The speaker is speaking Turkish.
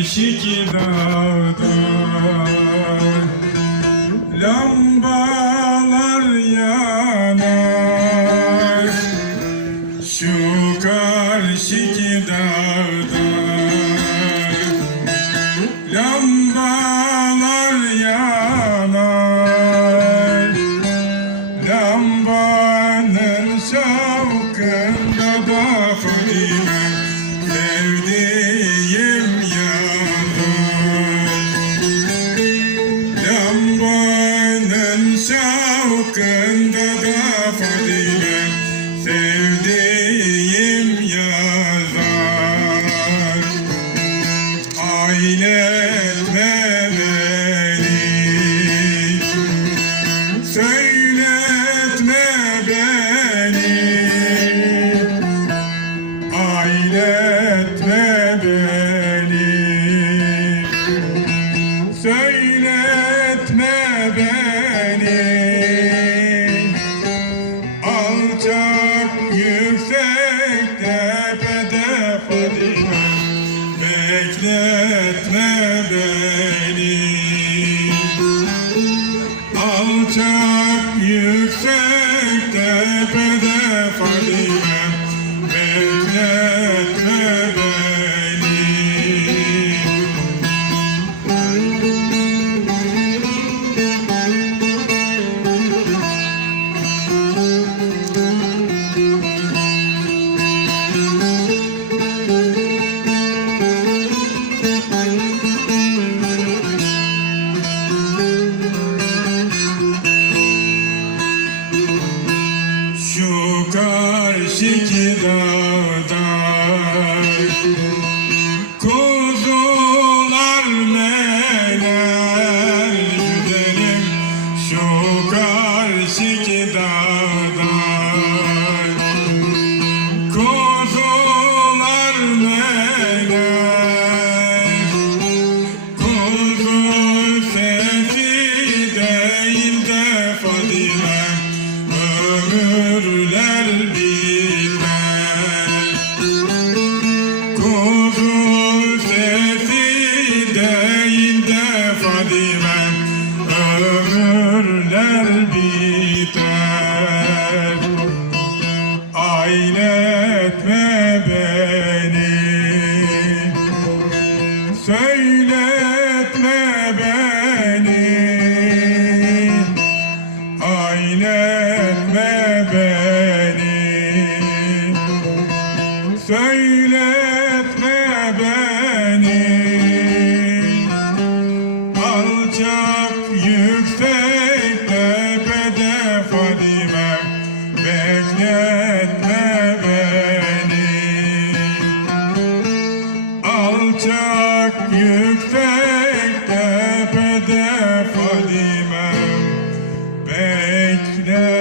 Beşik Lambalar yanar. Şu karşıki dağda Lambalar yanar. Lambalar şavkında da fadile sevdiğim yazar. Ailetme beni söyletme beni. Ailetme beni söyletme beni. Alçak yüksekte perde me. eski dağda Kuzular neler güzelim şu karşıki dağda eyle olacak yüksek tepede Fadime bekle.